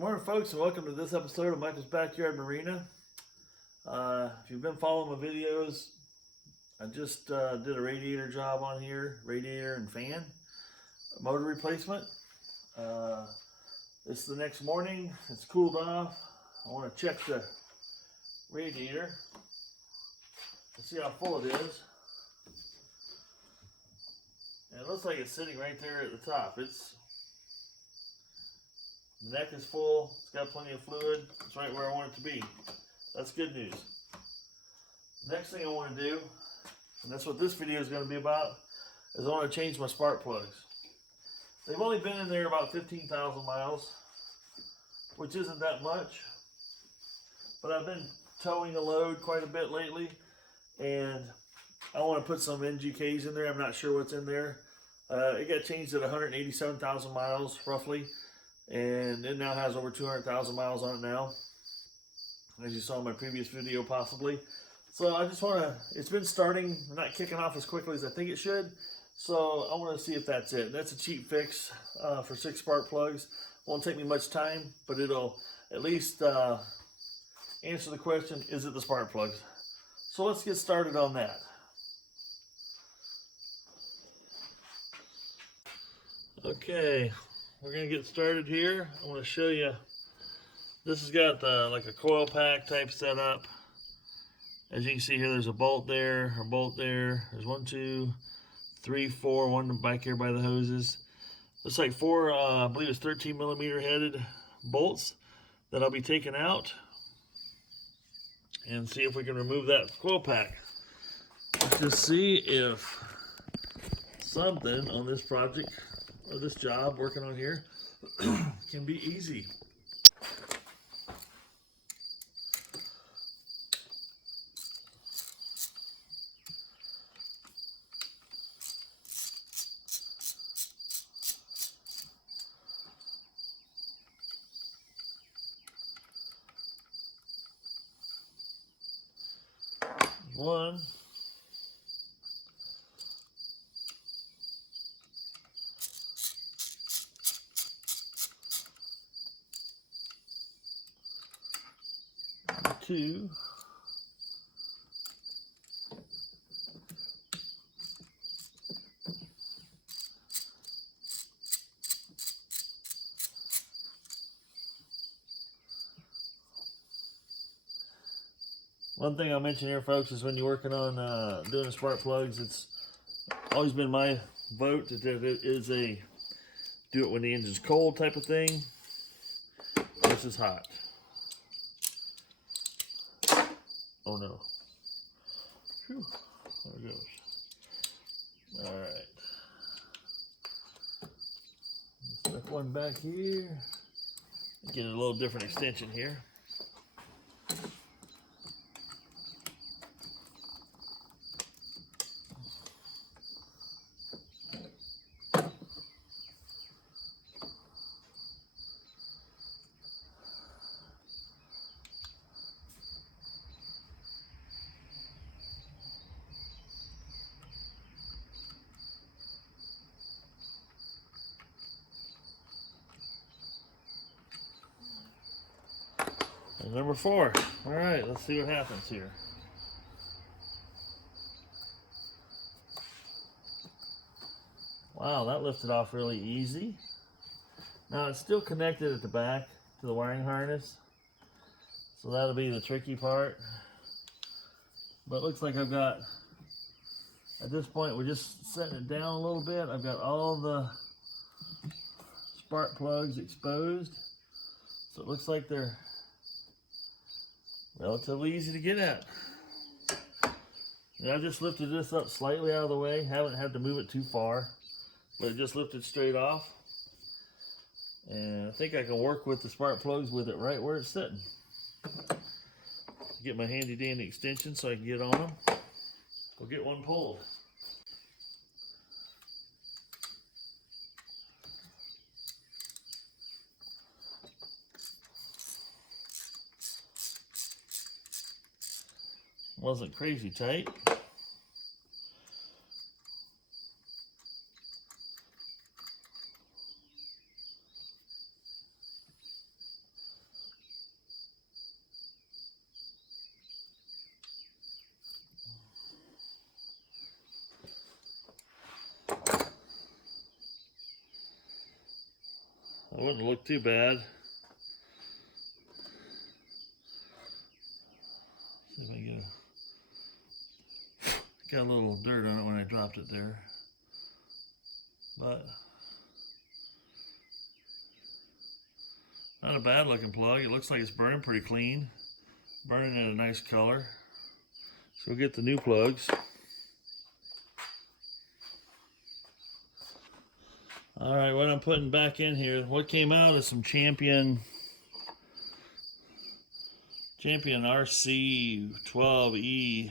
morning, folks, and welcome to this episode of Michael's Backyard Marina. If you've been following my videos, I just did a radiator job on here, radiator and fan, motor replacement. This is the next morning. It's cooled off. I want to check the radiator and see how full it is. And it looks like it's sitting right there at the top. The neck is full, it's got plenty of fluid, it's right where I want it to be. That's good news. Next thing I want to do, and that's what this video is going to be about, is I want to change my spark plugs. They've only been in there about 15,000 miles, which isn't that much, but I've been towing a load quite a bit lately, and I want to put some NGKs in there. I'm not sure what's in there. It got changed at 187,000 miles roughly, and it now has over 200,000 miles on it now, as you saw in my previous video possibly. So I just want to, it's been starting, not kicking off as quickly as I think it should, so I want to see if that's it. That's a cheap fix for 6 spark plugs. Won't take me much time, but it'll at least answer the question, is it the spark plugs? So let's get started on that. Okay, we're going to get started here. I want to show you, this has got like a coil pack type setup. As you can see here, there's a bolt there, a bolt there. There's 1, 2, 3, 4, one back here by the hoses. Looks like 4, I believe it's 13 millimeter headed bolts that I'll be taking out and see if we can remove that coil pack. Let's see if something on this project or this job working on here can be easy. One. 2. One thing I'll mention here, folks, is when you're working on doing the spark plugs, it's always been my vote that it is a do it when the engine's cold type of thing. This is hot. Oh no. Whew. There it goes. Alright. Stuck one back here. Get a little different extension here. And number 4. All right, let's see what happens here. Wow, that lifted off really easy. Now it's still connected at the back to the wiring harness, so that'll be the tricky part. But it looks like I've got, at this point, we're just setting it down a little bit. I've got all the spark plugs exposed, so it looks like they're relatively easy to get at. And I just lifted this up slightly out of the way. Haven't had to move it too far, but it just lifted straight off. And I think I can work with the spark plugs with it right where it's sitting. Get my handy dandy extension so I can get on them. We'll get one pulled. Wasn't crazy tight. It wouldn't look too bad. See if I can get got a little dirt on it when I dropped it there. But not a bad looking plug. It looks like it's burning pretty clean. Burning in a nice color. So we'll get the new plugs. Alright, what I'm putting back in here, what came out is some Champion RC 12E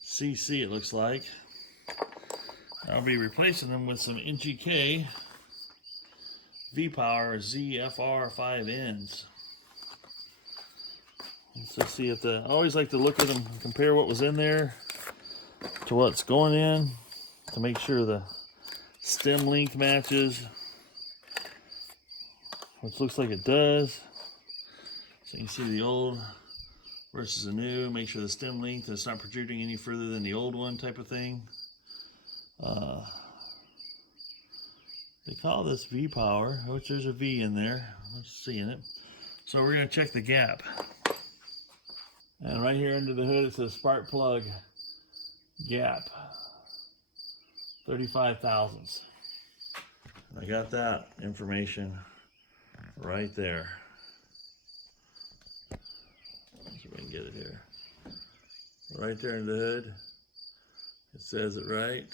CC, it looks like. I'll be replacing them with some NGK V-Power ZFR 5Ns. Let's just see if I always like to look at them, compare what was in there to what's going in to make sure the stem length matches, which looks like it does. So you can see the old versus the new. Make sure the stem length is not protruding any further than the old one, type of thing. They call this V-Power, which there's a V in there. I'm just seeing it. So we're going to check the gap. And right here under the hood it says spark plug gap 35 thousandths. I got that information right there. Let's see if I can get it here. Right there in the hood. It says it right.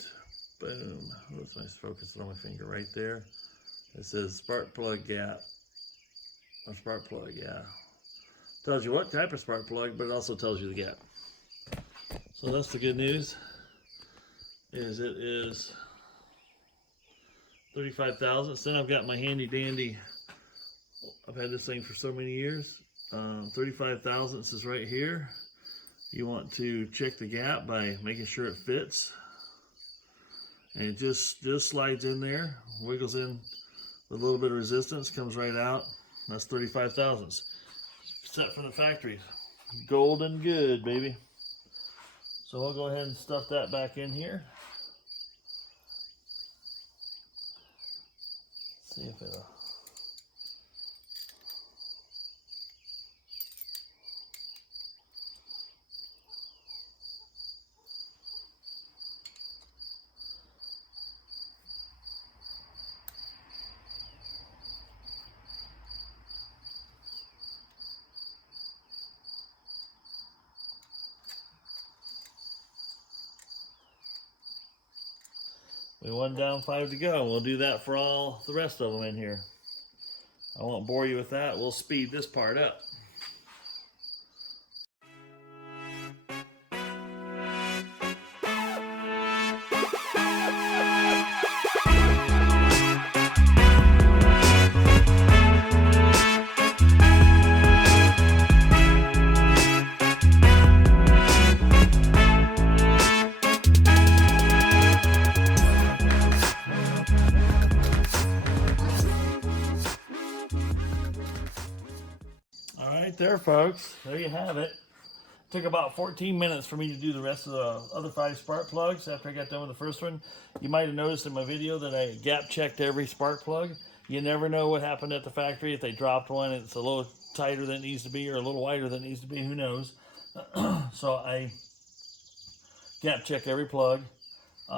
Boom. Let's nice focus it on my finger right there. It says spark plug gap. A spark plug, yeah. Tells you what type of spark plug, but it also tells you the gap. So that's the good news. Is it is 35 thousandths. Then I've got my handy dandy. I've had this thing for so many years. 35 thousandths is right here. You want to check the gap by making sure it fits. And it just slides in there, wiggles in with a little bit of resistance, comes right out. That's 35 thousandths. Set from the factory. Golden good, baby. So we'll go ahead and stuff that back in here. See if it'll. We one down, 5 to go. We'll do that for all the rest of them in here. I won't bore you with that. We'll speed this part up. Right there, folks. There you have it. Took about 14 minutes for me to do the rest of the other 5 spark plugs after I got done with the first one. You might have noticed in my video that I gap checked every spark plug. You never know what happened at the factory. If they dropped one, it's a little tighter than it needs to be or a little wider than it needs to be. Who knows? So I gap check every plug. They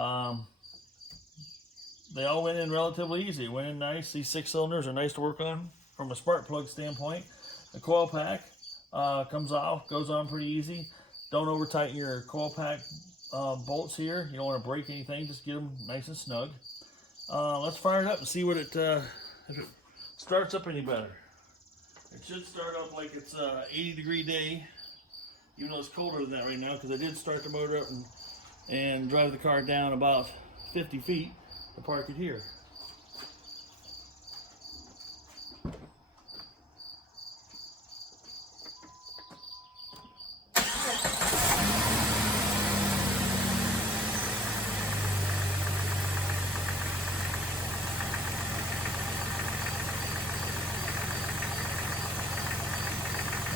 all went in relatively easy. Went in nice. These 6 cylinders are nice to work on from a spark plug standpoint. The coil pack comes off, goes on pretty easy. Don't over tighten your coil pack bolts here. You don't want to break anything, just get them nice and snug. Let's fire it up and see what if it starts up any better. It should start up like it's an 80-degree day, even though it's colder than that right now, because I did start the motor up and drive the car down about 50 feet to park it here.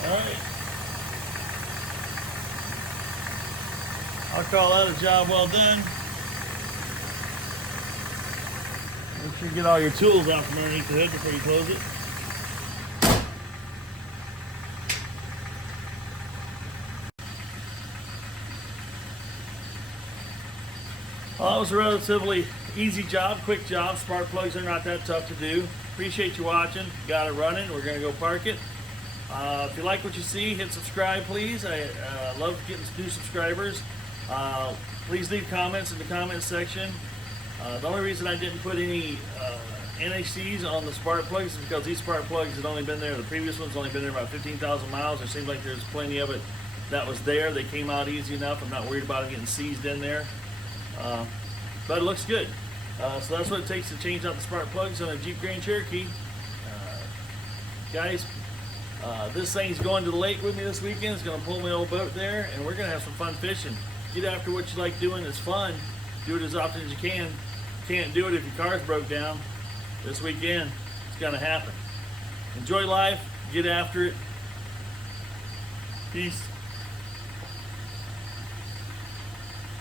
Alright. I'll call that a job well done. sure you get all your tools out from underneath the hood before you close it. Well, that was a relatively easy job, quick job. Spark plugs are not that tough to do. Appreciate you watching. Got it running. We're going to go park it. If you like what you see, hit subscribe, please. I love getting new subscribers. Please leave comments in the comments section. The only reason I didn't put any NHCs on the spark plugs is because these spark plugs had only been there, the previous one's only been there about 15,000 miles. It seems like there's plenty of it that was there. They came out easy enough. I'm not worried about it getting seized in there. But it looks good. So that's what it takes to change out the spark plugs on a Jeep Grand Cherokee. Guys, this thing's going to the lake with me this weekend. It's going to pull my old boat there, and we're going to have some fun fishing. Get after what you like doing. It's fun. Do it as often as you can. You can't do it if your car's broke down. This weekend, it's going to happen. Enjoy life. Get after it. Peace.